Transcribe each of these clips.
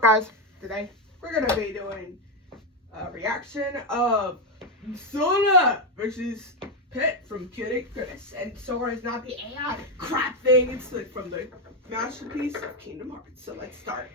up, guys? Today we're gonna be doing a reaction of Sora versus Pit from Kid Icarus. And Sora is not the AI crap thing, it's like from the masterpiece of Kingdom Hearts. So let's start.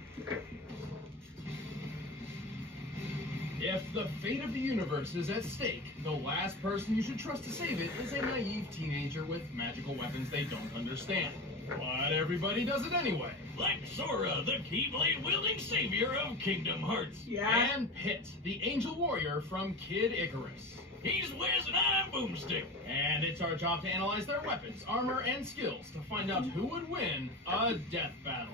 If the fate of the universe is at stake, the last person you should trust to save it is a naive teenager with magical weapons they don't understand. But everybody does it anyway. Like Sora, the Keyblade-wielding savior of Kingdom Hearts. Yeah. And Pit, the angel warrior from Kid Icarus. He's Wiz and I'm Boomstick. And it's our job to analyze their weapons, armor, and skills to find out who would win a death battle.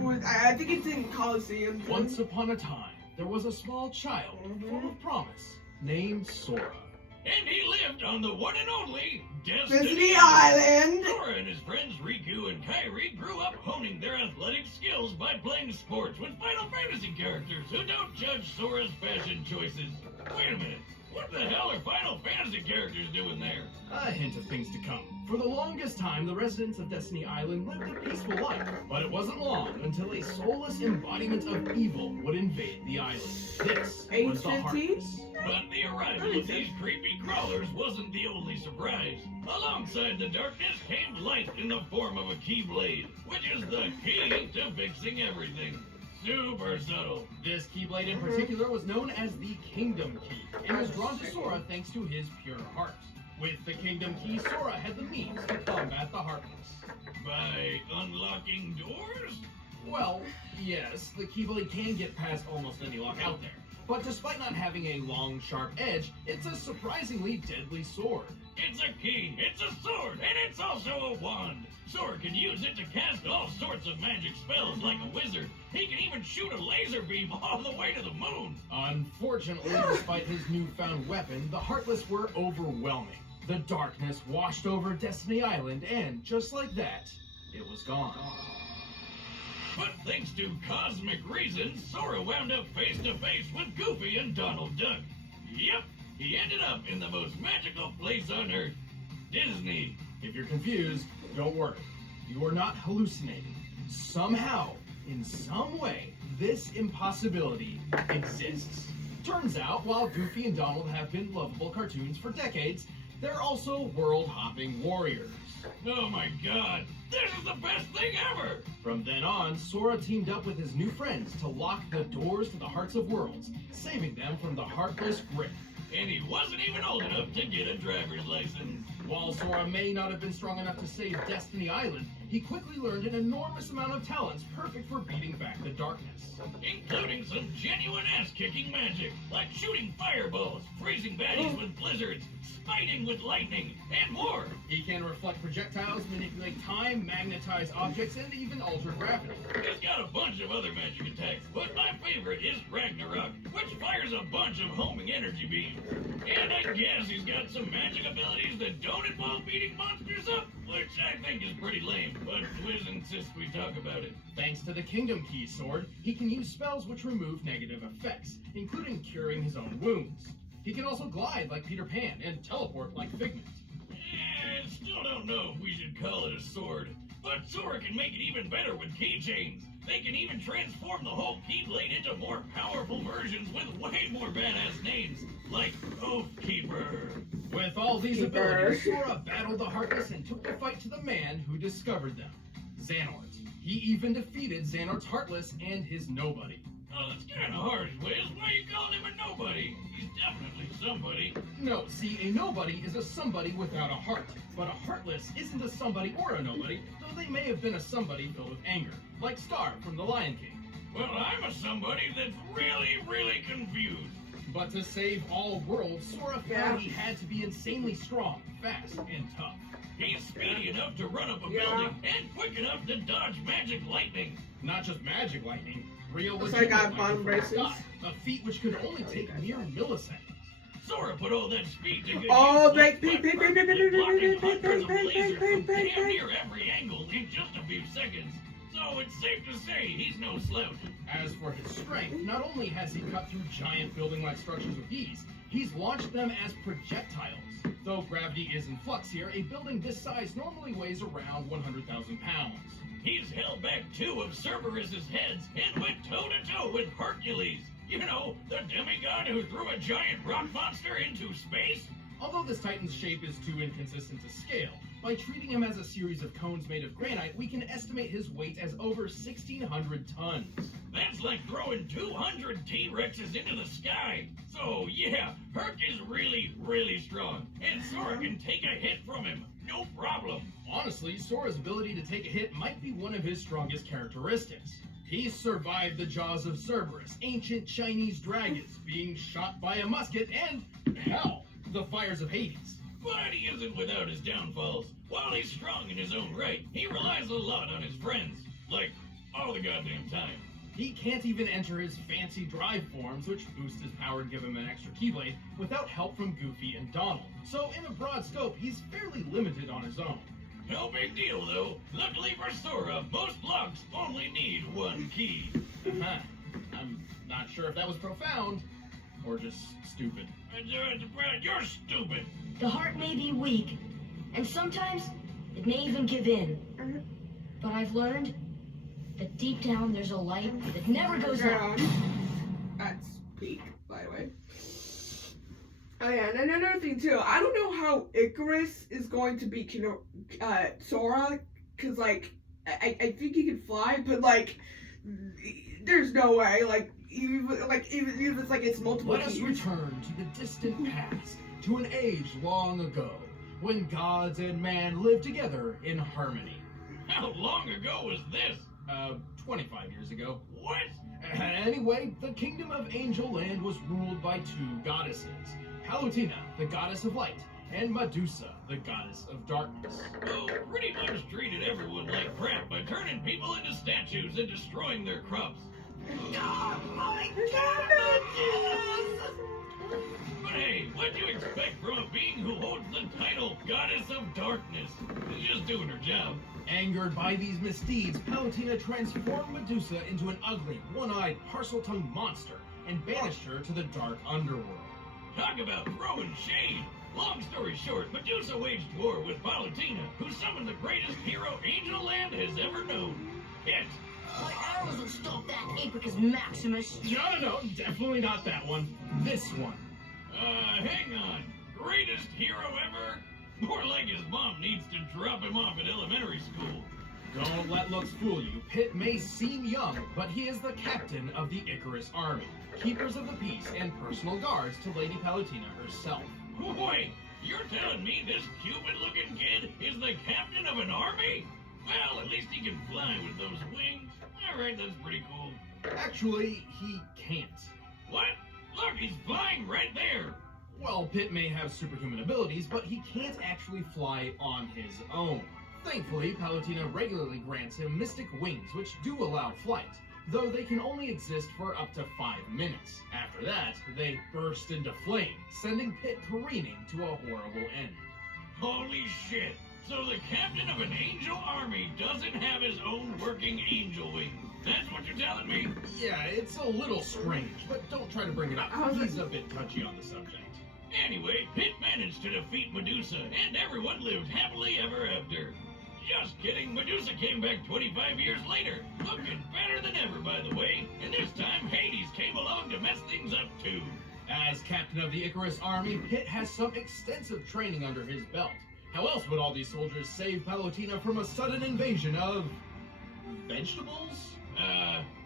Ooh, I think it's in Coliseum. Once upon a time, there was a small child full of promise named Sora. And he lived on the one and only Destiny Island. Sora and his friends Riku and Kairi grew up honing their athletic skills by playing sports with Final Fantasy characters who don't judge Sora's fashion choices. Wait a minute, what the hell are Final Fantasy characters doing there? A hint of things to come. For the longest time, the residents of Destiny Island lived a peaceful life, but it wasn't long until a soulless embodiment of evil would invade the island. This was the Heartless. But the arrival of these creepy crawlers wasn't the only surprise. Alongside the darkness came light in the form of a Keyblade, which is the key to fixing everything. Super subtle. This Keyblade in particular was known as the Kingdom Key, and was drawn to Sora thanks to his pure heart. With the Kingdom Key, Sora had the means to combat the Heartless. By unlocking doors? Well, yes, the Keyblade can get past almost any lock out there. But despite not having a long, sharp edge, it's a surprisingly deadly sword. It's a key, it's a sword, and it's also a wand. Sora can use it to cast all sorts of magic spells like a wizard. He can even shoot a laser beam all the way to the moon. Unfortunately, despite his newfound weapon, the Heartless were overwhelming. The darkness washed over Destiny Island, and just like that, it was gone. But thanks to cosmic reasons, Sora wound up face to face with Goofy and Donald Duck. Yep, he ended up in the most magical place on Earth, Disney. If you're confused, don't worry. You are not hallucinating. Somehow, in some way, this impossibility exists. Turns out, while Goofy and Donald have been lovable cartoons for decades, they're also world-hopping warriors. Oh my god, this is the best thing ever! From then on, Sora teamed up with his new friends to lock the doors to the Hearts of Worlds, saving them from the Heartless grip. And he wasn't even old enough to get a driver's license. While Sora may not have been strong enough to save Destiny Island, he quickly learned an enormous amount of talents perfect for beating back the darkness. Including some genuine ass-kicking magic, like shooting fireballs, freezing baddies with blizzards, spiting with lightning, and more. He can reflect projectiles, manipulate time, magnetize objects, and even alter gravity. He's got a bunch of other magic attacks, but my favorite is Ragnarok, which fires a bunch of homing energy beams. And I guess he's got some magic abilities that don't involve beating monsters up, which I think is pretty lame, but Wiz insists we talk about it. Thanks to the Kingdom Key sword, he can use spells which remove negative effects, including curing his own wounds. He can also glide like Peter Pan and teleport like Figment. Still don't know if we should call it a sword, but Sora can make it even better with keychains. They can even transform the whole Keyblade into more powerful versions with way more badass names, like Oathkeeper. With all these abilities, Sora battled the Heartless and took the fight to the man who discovered them, Xehanort. He even defeated Xehanort's Heartless and his nobody. Oh, that's kind of harsh, Wiz. Why are you calling him a nobody? He's definitely somebody. No, see, a nobody is a somebody without a heart. But a Heartless isn't a somebody or a nobody, though they may have been a somebody filled with anger, like Scar from The Lion King. Well, I'm a somebody that's really confused. But to save all worlds, Sora found he had to be insanely strong, fast, and tough. He's speedy enough to run up a building and quick enough to dodge magic lightning. Not just magic lightning, real Looks like I got lightning bottom from the braces. sky, a feat which could only take mere milliseconds. Sora put all that speed to get Oh, damn near every angle in just a few seconds. So it's safe to say he's no slouch. As for his strength, not only has he cut through giant building-like structures with ease, he's launched them as projectiles. Though gravity is in flux here, a building this size normally weighs around 100,000 pounds. He's held back 2 of Cerberus's heads and went toe-to-toe with Hercules. You know, the demigod who threw a giant rock monster into space? Although this Titan's shape is too inconsistent to scale, by treating him as a series of cones made of granite, we can estimate his weight as over 1,600 tons. That's like throwing 200 T-Rexes into the sky. So, yeah, Herc is really, really strong, and Sora can take a hit from him. No problem. Honestly, Sora's ability to take a hit might be one of his strongest characteristics. He survived the jaws of Cerberus, ancient Chinese dragons, being shot by a musket, and, hell, the fires of Hades. But he isn't without his downfalls. While he's strong in his own right, he relies a lot on his friends. Like, all the goddamn time. He can't even enter his fancy drive forms, which boost his power and give him an extra Keyblade, without help from Goofy and Donald. So in a broad scope, he's fairly limited on his own. No big deal, though. Luckily for Sora, most locks only need 1 key. I'm not sure if that was profound, or just stupid. You're stupid. The heart may be weak, and sometimes it may even give in. But I've learned that deep down there's a light that never goes out. That's peak, by the way. Oh yeah, and another thing too, I don't know how Icarus is going to be Sora, cause like I think he can fly, but like there's no way, even if it's like it's multiple. Let us return to the distant past, to an age long ago, when gods and man lived together in harmony. How long ago was this? 25 years ago. What? Anyway, the kingdom of Angel Land was ruled by 2 goddesses. Palutena, the goddess of light, and Medusa, the goddess of darkness. Who pretty much treated everyone like crap by turning people into statues and destroying their crops. Oh my But hey, what'd you expect from a being who holds the title Goddess of Darkness? She's just doing her job. Angered by these misdeeds, Palutena transformed Medusa into an ugly, one-eyed, parcel-tongued monster and banished her to the dark underworld. Talk about throwing shade. Long story short, Medusa waged war with Palutena, who summoned the greatest hero Angel Land has ever known. Hit! My arrows will stop that Apricus Maximus. No, definitely not that one. This one. Hang on. Greatest hero ever? More like his mom needs to drop him off at elementary school. Don't let looks fool you. Pitt may seem young, but he is the captain of the Icarus Army, keepers of the peace and personal guards to Lady Palutena herself. Wait, you're telling me this Cupid-looking kid is the captain of an army? Well, at least he can fly with those wings. Alright, that's pretty cool. Actually, he can't. What? Look, he's flying right there. Well, Pitt may have superhuman abilities, but he can't actually fly on his own. Thankfully, Palutena regularly grants him mystic wings, which do allow flight, though they can only exist for up to 5 minutes. After that, they burst into flame, sending Pitt careening to a horrible end. Holy shit. So the captain of an angel army doesn't have his own working angel wings. That's what you're telling me? Yeah, it's a little strange, but don't try to bring it up. He's a bit touchy on the subject. Anyway, Pitt managed to defeat Medusa, and everyone lived happily ever after. Just kidding, Medusa came back 25 years later, looking better than ever, by the way, and this time Hades came along to mess things up too. As captain of the Icarus Army, Pitt has some extensive training under his belt. How else would all these soldiers save Palutena from a sudden invasion of vegetables?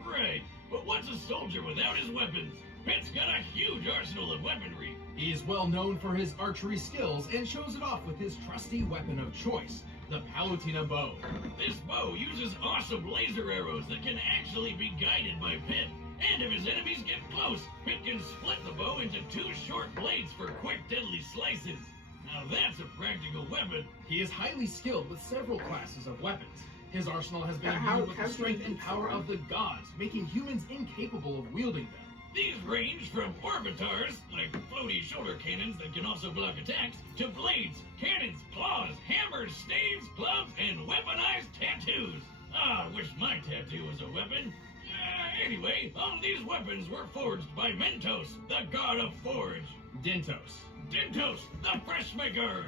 Right. But what's a soldier without his weapons? Pitt's got a huge arsenal of weaponry. He is well known for his archery skills and shows it off with his trusty weapon of choice, the Palutena bow. This bow uses awesome laser arrows that can actually be guided by Pitt. And if his enemies get close, Pitt can split the bow into 2 short blades for quick, deadly slices. Now that's a practical weapon. He is highly skilled with several classes of weapons. His arsenal has been imbued with the strength and power of the gods, making humans incapable of wielding them. These range from orbitars, like floaty shoulder cannons that can also block attacks, to blades, cannons, claws, hammers, staves, clubs, and weaponized tattoos. I wish my tattoo was a weapon. Anyway, all these weapons were forged by Mentos, the god of forge. Dintos, the fresh maker.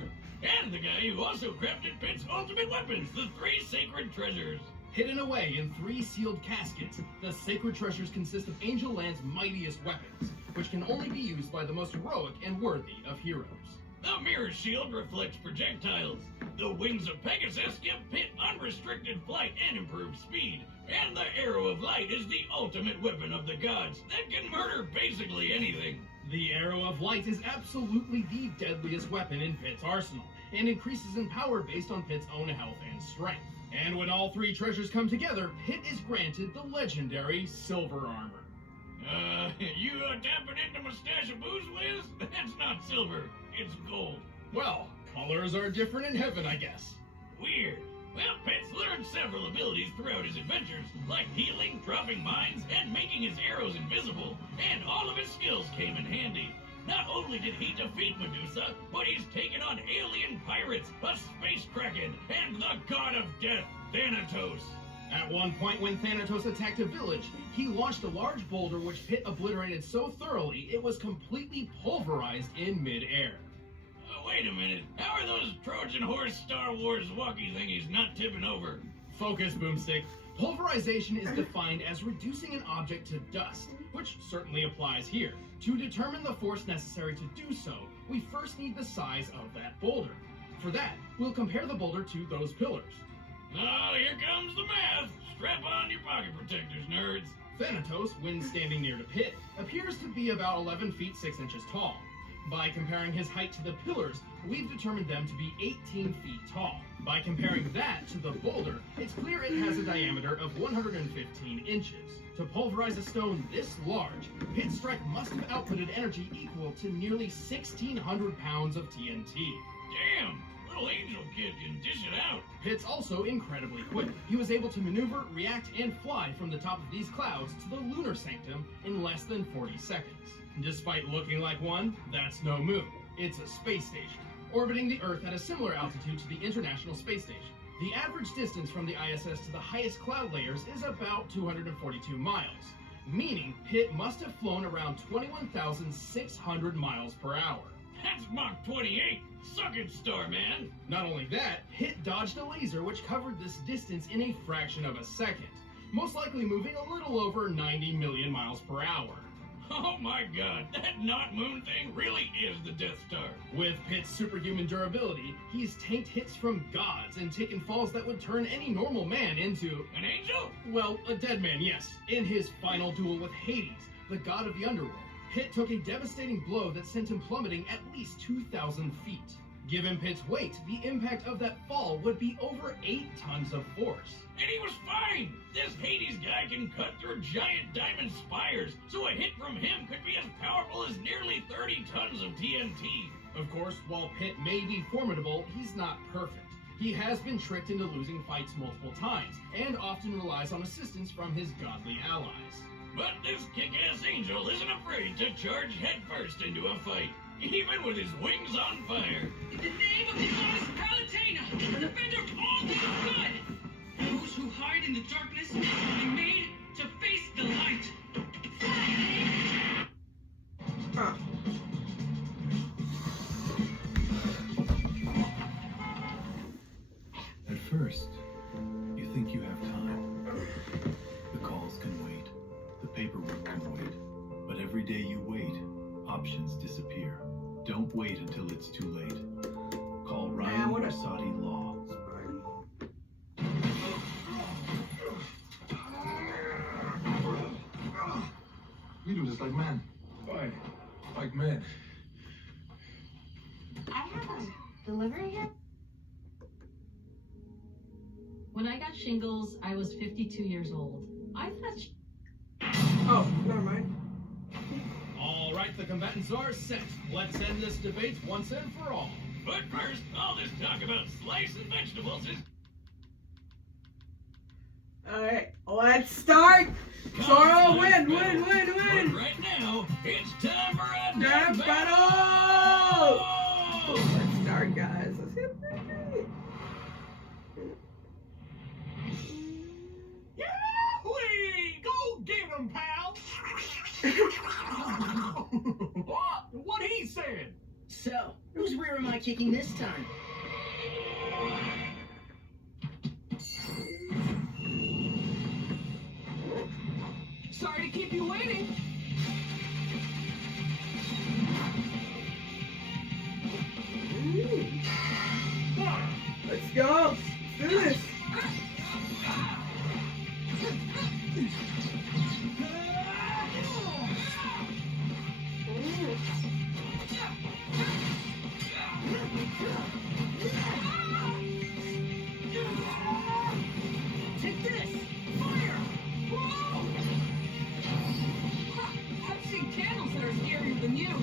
And the guy who also crafted Pitt's ultimate weapons, the 3 sacred treasures. Hidden away in 3 sealed caskets, the sacred treasures consist of Angel Land's mightiest weapons, which can only be used by the most heroic and worthy of heroes. The mirror shield reflects projectiles. The wings of Pegasus give Pit unrestricted flight and improved speed. And the arrow of light is the ultimate weapon of the gods that can murder basically anything. The arrow of light is absolutely the deadliest weapon in Pit's arsenal, and increases in power based on Pit's own health and strength. And when all 3 treasures come together, Pit is granted the legendary silver armor. You tapping into my stash of booze, Wiz? That's not silver, it's gold. Well, colors are different in heaven, I guess. Weird. Well, Pit's learned several abilities throughout his adventures, like healing, dropping mines, and making his arrows invisible. And all of his skills came in handy. Not only did he defeat Medusa, but he's taken on alien pirates, a space kraken, and the god of death, Thanatos. At one point when Thanatos attacked a village, he launched a large boulder which Pit obliterated so thoroughly it was completely pulverized in mid-air. Wait a minute, how are those Trojan horse Star Wars walkie thingies not tipping over? Focus, Boomstick. Pulverization is defined as reducing an object to dust, which certainly applies here. To determine the force necessary to do so, we first need the size of that boulder. For that, we'll compare the boulder to those pillars. Oh, here comes the math. Strap on your pocket protectors, nerds. Thanatos, when standing near to Pit, appears to be about 11 feet 6 inches tall. By comparing his height to the pillars, we've determined them to be 18 feet tall. By comparing that to the boulder, it's clear it has a diameter of 115 inches. To pulverize a stone this large, Pit's strike must have outputted energy equal to nearly 1,600 pounds of TNT. Damn, little angel kid can dish it out. Pit's also incredibly quick. He was able to maneuver, react, and fly from the top of these clouds to the lunar sanctum in less than 40 seconds. Despite looking like one, that's no moon. It's a space station, orbiting the Earth at a similar altitude to the International Space Station. The average distance from the ISS to the highest cloud layers is about 242 miles, meaning Pit must have flown around 21,600 miles per hour. That's Mach 28. Suck it, Starman. Not only that, Pit dodged a laser which covered this distance in a fraction of a second, most likely moving a little over 90 million miles per hour. Oh my god, that not moon thing really is the Death Star. With Pit's superhuman durability, he's tanked hits from gods and taken falls that would turn any normal man into... An angel? Well, a dead man, yes. In his final duel with Hades, the god of the underworld, Pit took a devastating blow that sent him plummeting at least 2,000 feet. Given Pit's weight, the impact of that fall would be over 8 tons of force. And he was fine! This Hades guy can cut through giant diamond spires, so a hit from him could be as powerful as nearly 30 tons of TNT. Of course, while Pit may be formidable, he's not perfect. He has been tricked into losing fights multiple times, and often relies on assistance from his godly allies. But this kick-ass angel isn't afraid to charge headfirst into a fight, even with his wings on fire. In the name of the goddess Palutena, the defender of all that is good! Those who hide in the darkness will be made to face the light. At first, you think you have time. The calls can wait. The paperwork can wait. But every day you wait, options disappear. Don't wait until it's too late. Call Ryan Versati Law. We do this like men. Why? Like men. I have a delivery here. When I got shingles, I was 52 years old. I thought Oh, never mind. All right, the combatants are set. Let's end this debate once and for all. But first, all this talk about slicing vegetables is... Alright, let's start! Sora, win! But right now, it's time for a Death battle! Let's start, guys. Let's get ready. Yahoo! Go get him, pal! What he said? So, whose rear am I kicking this time? Sorry to keep you waiting. Let's go. Let's do this. Take this! Fire! Whoa! I've seen candles that are scarier than you.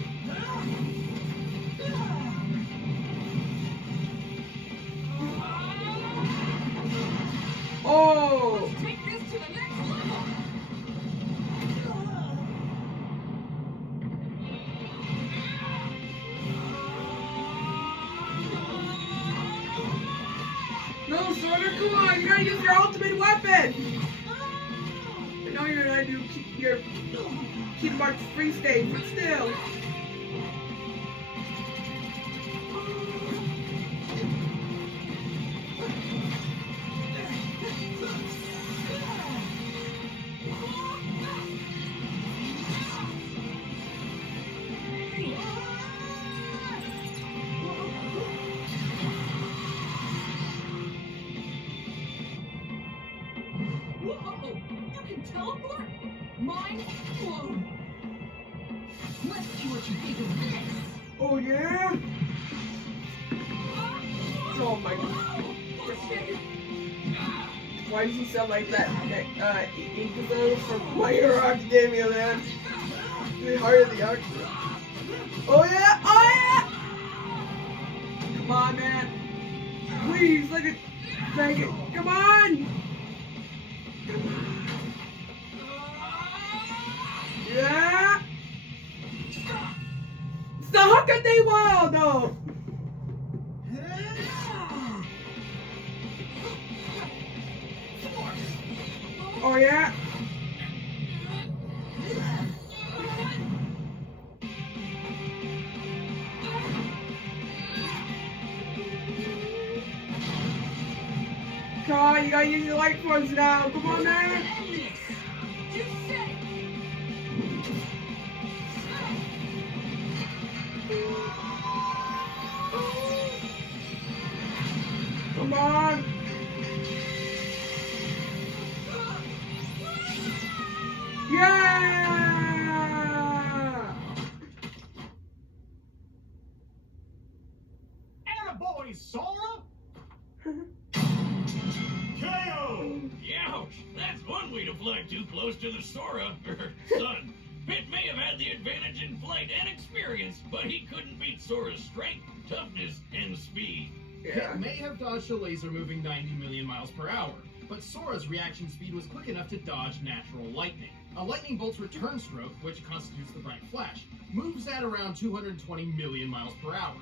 Oh! Let's take this to the next level. No, Sora, come on! You gotta use your ultimate weapon! I know you're gonna do your Kingdom Hearts free stage, but still. Whoa! You can teleport? Mind blown. Let's see what you think of this. Oh yeah? Oh my god. Why does he sound like that Icraus from My Hero Academia, man? The heart of the arc. Oh yeah! Oh yeah! Come on, man. Please, let it take it. Come on! Yeah! Stop it, they wild though! Oh yeah? Come on, you gotta use your light force now. Come on, man. You said it. Come on. Yeah! Attaboy, Sora! KO! Youch! That's one way to fly too close to the Sora, son. Pit may have had the advantage in flight and experience, but he couldn't beat Sora's strength, toughness, and speed. Yeah. Pit may have dodged a laser moving 90 million miles per hour, but Sora's reaction speed was quick enough to dodge natural lightning. A lightning bolt's return stroke, which constitutes the bright flash, moves at around 220 million miles per hour,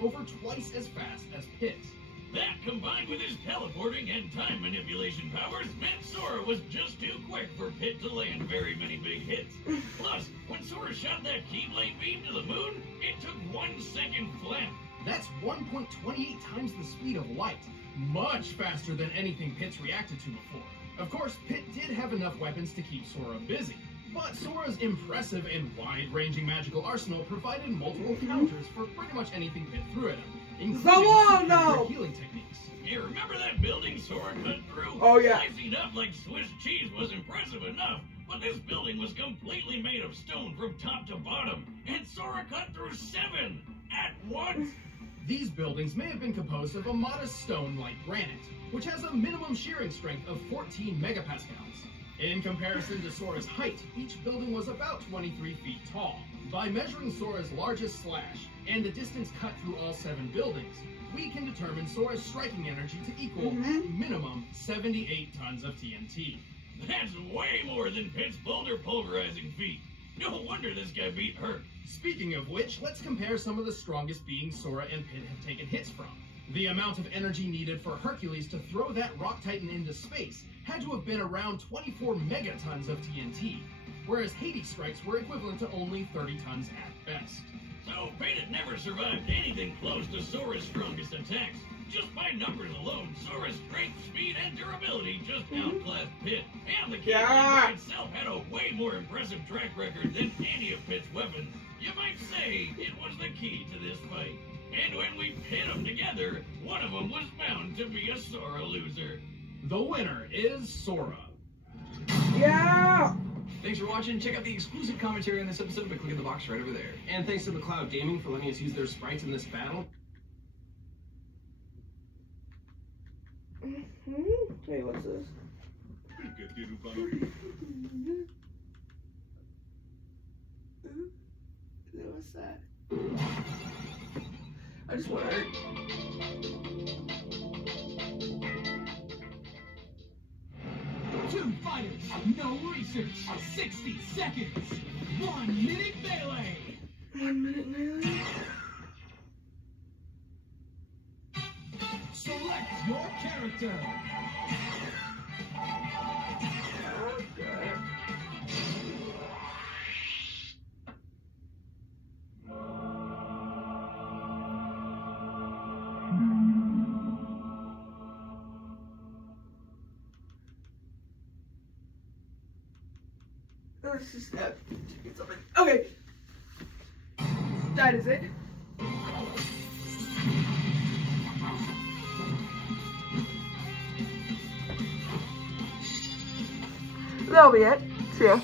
over twice as fast as Pit's. That, combined with his teleporting and time manipulation powers, meant Sora was just too quick for Pit to land very many big hits. Plus, when Sora shot that Keyblade beam to the moon, it took 1 second flat. That's 1.28 times the speed of light, much faster than anything Pit's reacted to before. Of course, Pit did have enough weapons to keep Sora busy, but Sora's impressive and wide-ranging magical arsenal provided multiple counters for pretty much anything Pit threw at him, including superior healing techniques. You remember that building Sora cut through? Oh, yeah. Slicing up like Swiss cheese was impressive enough, but this building was completely made of stone from top to bottom, and Sora cut through 7 at once. These buildings may have been composed of a modest stone like granite, which has a minimum shearing strength of 14 megapascals. In comparison to Sora's height, each building was about 23 feet tall. By measuring Sora's largest slash and the distance cut through all 7 buildings, we can determine Sora's striking energy to equal, at minimum, 78 tons of TNT. That's way more than Pit's boulder pulverizing feat. No wonder this guy beat Herc. Speaking of which, let's compare some of the strongest beings Sora and Pit have taken hits from. The amount of energy needed for Hercules to throw that rock titan into space had to have been around 24 megatons of TNT, whereas Hades strikes were equivalent to only 30 tons at best. So Pit had never survived anything close to Sora's strongest attacks. Just by numbers alone, Sora's strength, speed, and durability just outclassed Pit. And the keyblade by itself had a way more impressive track record than any of Pit's weapons. You might say it was the key to this fight. And when we pit them together, one of them was bound to be a Sora loser. The winner is Sora. Yeah! Thanks for watching. Check out the exclusive commentary on this episode by clicking the box right over there. And thanks to McCloud Gaming for letting us use their sprites in this battle. Wait, what's this? What's that? I just want to hurt. Two fighters, no research, 60 seconds, 1 minute melee. 1 minute melee? Select your character. Let's just get something. Okay. That is it. That'll be it. See ya.